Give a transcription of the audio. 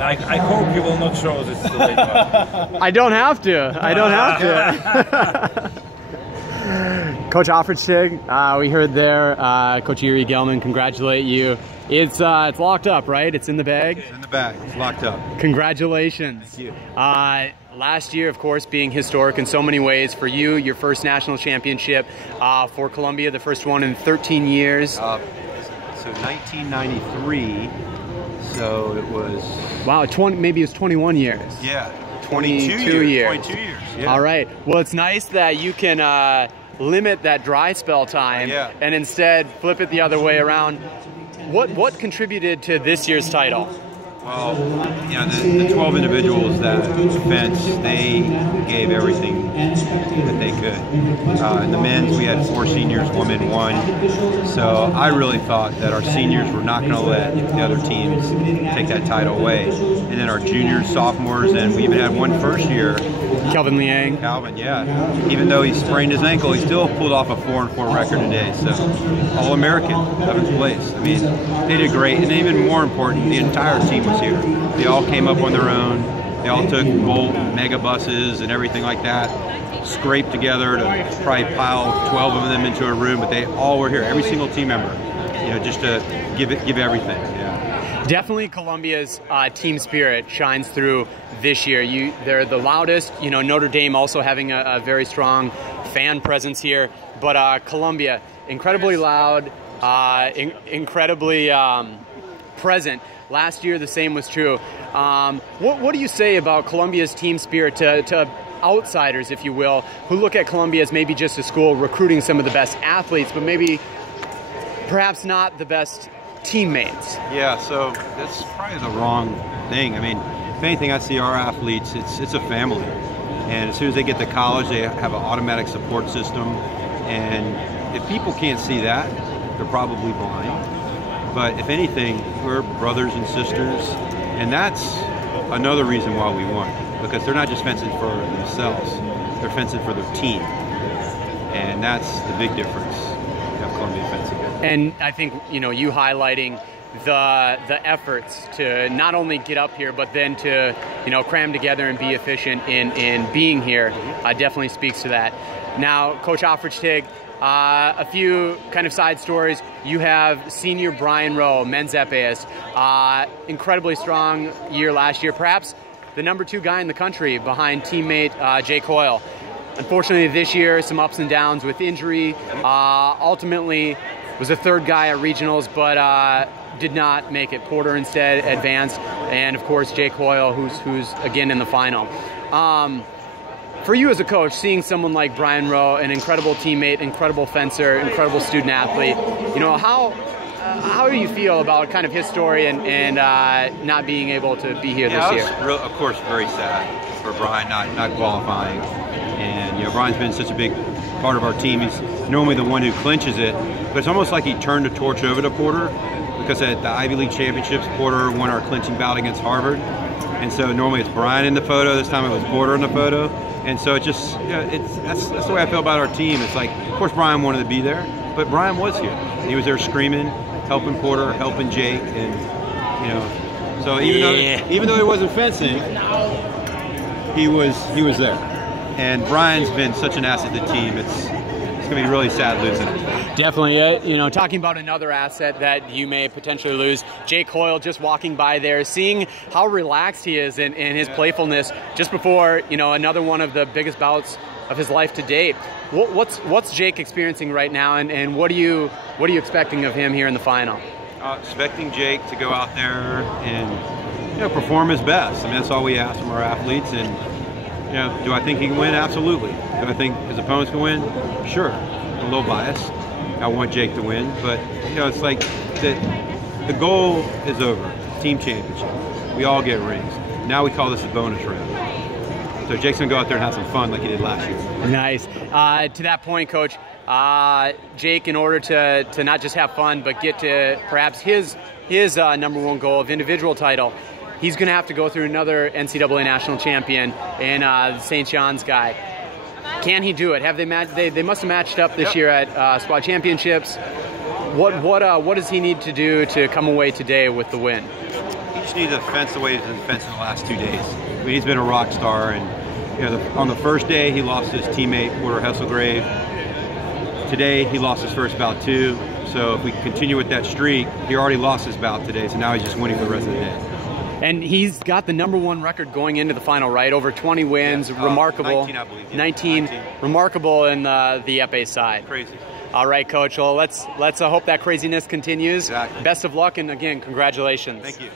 I hope you will not show this to later. I don't have to. I don't have to. Coach Offertstig, we heard there, Coach Yuri Gelman congratulate you. It's locked up, right? It's in the bag? It's in the bag. It's locked up. Congratulations. Thank you. Last year, of course, being historic in so many ways for you, your first national championship for Columbia, the first one in 13 years. So 1993, so it was... Wow, maybe it's 21 years. Yeah, 22 years. 22 years, yeah. All right. Well, it's nice that you can limit that dry spell time and instead flip it the other way around. What contributed to this year's title? Well, you know, the 12 individuals that fenced, they gave everything that they could. In the men's, we had 4 seniors, women 1. So I really thought that our seniors were not going to let the other teams take that title away. And then our juniors, sophomores, and we even had one first year. Calvin Liang. Calvin, yeah. Even though he sprained his ankle, he still pulled off a 4-4 record today. So All-American, 11th place. I mean, they did great. And even more important, the entire team was here. They all came up on their own. They all took Bolt mega buses and everything like that, scraped together to probably pile 12 of them into a room, but they all were here, every single team member, you know, just to give everything. Yeah. Definitely Columbia's team spirit shines through this year. They're the loudest, you know, Notre Dame also having a very strong fan presence here, but Columbia, incredibly loud, incredibly present. Last year, the same was true. What do you say about Columbia's team spirit to outsiders, if you will, who look at Columbia as maybe just a school recruiting some of the best athletes, but maybe perhaps not the best teammates? Yeah, so that's probably the wrong thing. I mean, if anything, I see our athletes, it's a family. And as soon as they get to college, they have an automatic support system. And if people can't see that, they're probably blind. But if anything, we're brothers and sisters, and that's another reason why we won, because they're not just fencing for themselves, they're fencing for their team, and that's the big difference of Columbia fencing. And I think, you know, you highlighting the efforts to not only get up here, but then to, you know, cram together and be efficient in being here definitely speaks to that. Now, Coach Offertstig, a few kind of side stories. You have senior Brian Rowe, men's epéist, incredibly strong year last year, perhaps the #2 guy in the country behind teammate Jake Hoyle. Unfortunately this year, some ups and downs with injury. Ultimately was the 3rd guy at regionals, but did not make it. Porter instead advanced, and of course Jake Hoyle, who's again in the final. For you as a coach, seeing someone like Brian Rowe, an incredible teammate, incredible fencer, incredible student athlete, you know, how do you feel about kind of his story and not being able to be here this year? I was, of course, very sad for Brian not qualifying. And, you know, Brian's been such a big part of our team. He's normally the one who clinches it, but it's almost like he turned the torch over to Porter, because at the Ivy League Championships, Porter won our clinching bout against Harvard. And so normally it's Brian in the photo. This time it was Porter in the photo. And so it just, you know, that's the way I feel about our team. It's like, of course Brian wanted to be there, but Brian was here. He was there screaming, helping Porter, helping Jake, and, you know, so even though he wasn't fencing, he was there. And Brian's been such an asset to the team. It's going to be really sad losing him. Definitely. You know, talking about another asset that you may potentially lose, Jake Hoyle, just walking by there, seeing how relaxed he is in his playfulness just before, you know, another one of the biggest bouts of his life to date. What's Jake experiencing right now, and what are you expecting of him here in the final? Expecting Jake to go out there and, you know, perform his best. I mean, that's all we ask from our athletes. And, you know, do I think he can win? Absolutely. Do I think his opponents can win? Sure. I'm a little biased. I want Jake to win, but, you know, it's like the goal is over. Team championship. We all get rings. Now we call this a bonus round. So Jake's gonna go out there and have some fun like he did last year. Nice. To that point, Coach, Jake, in order to not just have fun, but get to perhaps his #1 goal of individual title, he's going to have to go through another NCAA national champion and the St. John's guy. Can he do it? Have they must have matched up this year at squad championships. What does he need to do to come away today with the win? He just need to defense the way he's been defensing the last 2 days. I mean, he's been a rock star, and on the first day he lost his teammate Porter Hesselgrave. Today he lost his first bout too. So if we continue with that streak, he already lost his bout today, so now he's just winning for the rest of the day. And he's got the #1 record going into the final, right? Over 20 wins, remarkable. 19, I believe. Yeah. 19, remarkable in the FA side. Crazy. All right, Coach. Well, let's hope that craziness continues. Exactly. Best of luck, and again, congratulations. Thank you.